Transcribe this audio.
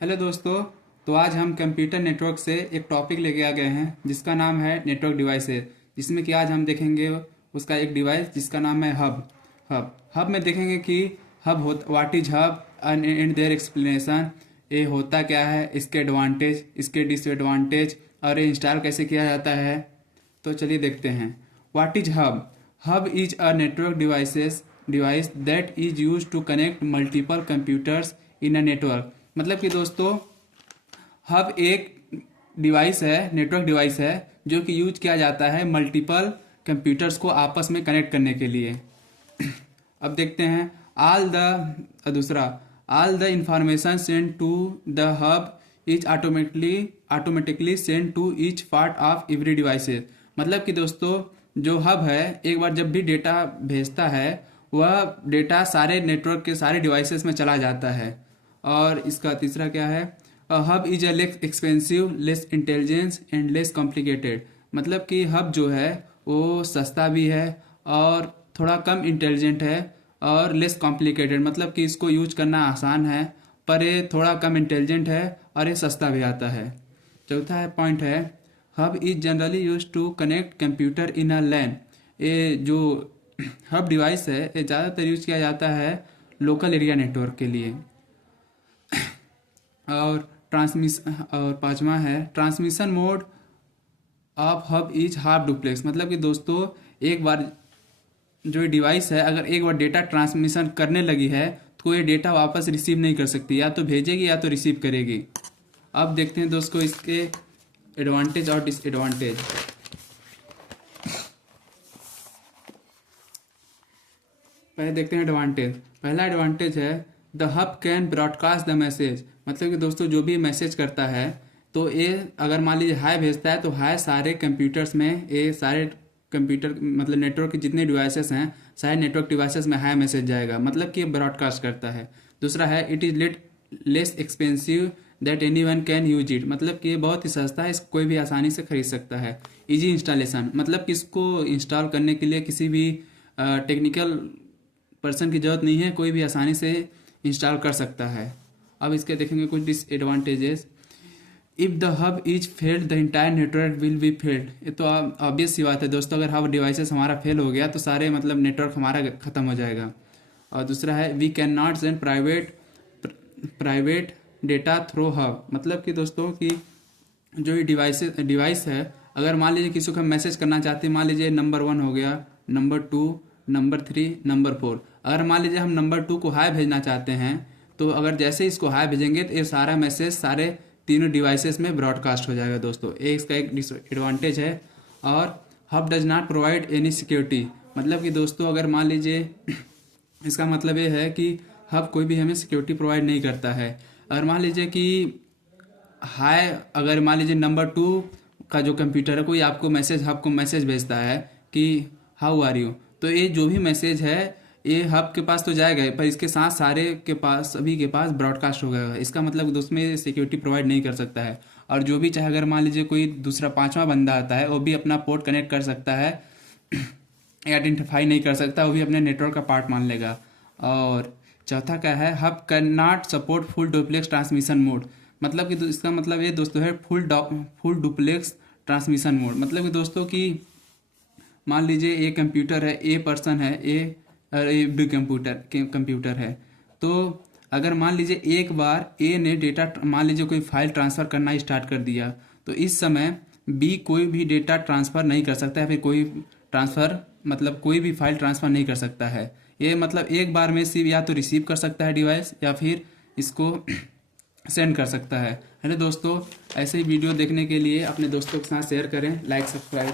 Hello दोस्तों। तो आज हम कंप्यूटर नेटवर्क से एक टॉपिक लेके आ गए हैं जिसका नाम है नेटवर्क डिवाइसेस, जिसमें कि आज हम देखेंगे उसका एक डिवाइस जिसका नाम है हब में देखेंगे कि हब हो what is hub and their explanation. ये होता क्या है, इसके एडवांटेज, इसके डिसएडवांटेज और ये इंस्टॉल कैसे किया जाता है। तो चलिए देखते हैं। What is hub? Hub is a network device that is use to connect multiple computers in a network. मतलब कि दोस्तों, हब एक डिवाइस है, नेटवर्क डिवाइस है जो कि यूज किया जाता है मल्टीपल कंप्यूटर्स को आपस में कनेक्ट करने के लिए। अब देखते हैं। All the information send to the hub is automatically send to each part of every devices. मतलब कि दोस्तों, जो हब है एक बार जब भी डेटा भेजता है वह डेटा सारे नेटवर्क के सारे डिवाइसेस में चला जाता है। और इसका तीसरा क्या है, hub is a less expensive, less intelligence and less complicated. मतलब कि हब जो है वो सस्ता भी है और थोड़ा कम इंटेलिजेंट है और लेस कॉम्प्लिकेटेड, मतलब कि इसको यूज करना आसान है, पर ये थोड़ा कम इंटेलिजेंट है और ये सस्ता भी आता है। चौथा है पॉइंट है, hub is generally use to connect computer in a LAN. ये जो हब डिवाइस है ये ज़्यादातर यूज किया जाता है लोकल एरिया नेटवर्क के लिए। और पांचवा है, transmission mode of hub is half duplex. मतलब कि दोस्तों, एक बार जो डिवाइस है अगर एक बार डेटा ट्रांसमिशन करने लगी है तो ये डेटा वापस रिसीव नहीं कर सकती, या तो भेजेगी या तो रिसीव करेगी। अब देखते हैं दोस्तों इसके एडवांटेज और डिसएडवांटेज। पहले देखते हैं एडवांटेज। पहला एडवांटेज है the hub can broadcast the message. मतलब कि दोस्तों, जो भी मैसेज करता है तो ये अगर मान लीजिए हाई भेजता है तो हाई सारे कंप्यूटर्स में, ये सारे कंप्यूटर मतलब नेटवर्क के जितने डिवाइसेस हैं सारे नेटवर्क डिवाइसेस में हाई मैसेज जाएगा, मतलब कि ये ब्रॉडकास्ट करता है। दूसरा है it is less expensive that any one can use it. मतलब कि ये बहुत ही सस्ता है, इसको कोई भी आसानी से खरीद सकता है। इजी इंस्टॉलेशन, मतलब कि इसको इंस्टॉल करने के लिए किसी भी टेक्निकल पर्सन की जरूरत नहीं है, कोई भी आसानी से इंस्टॉल कर सकता है। अब इसके देखेंगे कुछ disadvantages. If the hub is failed the entire network will be failed. ये तो ऑब्वियस सी बात है दोस्तों, अगर हब डिवाइसेस हमारा फेल हो गया तो सारे मतलब नेटवर्क हमारा ख़त्म हो जाएगा। और दूसरा है we can not send private data through hub. मतलब कि दोस्तों कि जो ये डिवाइस है, अगर मान लीजिए किसी को हम मैसेज करना चाहते हैं, मान लीजिए नंबर 1 हो गया, नंबर 2, नंबर 3, नंबर 4। अगर मान लीजिए हम नंबर 2 को हाई भेजना चाहते हैं तो अगर जैसे ही इसको हाई भेजेंगे तो ये सारा मैसेज सारे तीनों डिवाइसेस में ब्रॉडकास्ट हो जाएगा दोस्तों। ये इसका एक डिसएडवांटेज है। और hub does not provide any security. मतलब कि दोस्तों, अगर मान लीजिए इसका मतलब ये है कि हब कोई भी हमें सिक्योरिटी प्रोवाइड नहीं करता है। अगर मान लीजिए कि हाय, अगर मान लीजिए नंबर 2 का जो कंप्यूटर है कोई आपको हब को मैसेज भेजता है कि हाउ आर यू, तो ये जो भी मैसेज है ये हब के पास तो जाएगा पर इसके साथ सारे के पास, सभी के पास ब्रॉडकास्ट हो गया। इसका मतलब उसमें सिक्योरिटी प्रोवाइड नहीं कर सकता है। और जो भी चाहे, अगर मान लीजिए कोई दूसरा 5वां बंदा आता है वो भी अपना पोर्ट कनेक्ट कर सकता है, आइडेंटिफाई नहीं कर सकता, वो भी अपने नेटवर्क का पार्ट मान लेगा। और चौथा क्या है, hub can not support full duplex transmission mode. मतलब कि इसका मतलब ये दोस्तों है फुल डुप्लेक्स ट्रांसमिशन मोड। मतलब कि दोस्तों कि मान लीजिए ए कंप्यूटर है, ए पर्सन है, ए बी कंप्यूटर है, तो अगर मान लीजिए एक बार ए ने डेटा, मान लीजिए कोई फाइल ट्रांसफ़र करना स्टार्ट कर दिया तो इस समय बी कोई भी डेटा ट्रांसफ़र नहीं कर सकता है, फिर कोई भी फाइल ट्रांसफ़र नहीं कर सकता है। ये मतलब एक बार में सिर्फ या तो रिसीव कर सकता है डिवाइस या फिर इसको सेंड कर सकता है। हेलो दोस्तों, ऐसे ही वीडियो देखने के लिए अपने दोस्तों के साथ शेयर करें, लाइक सब्सक्राइब।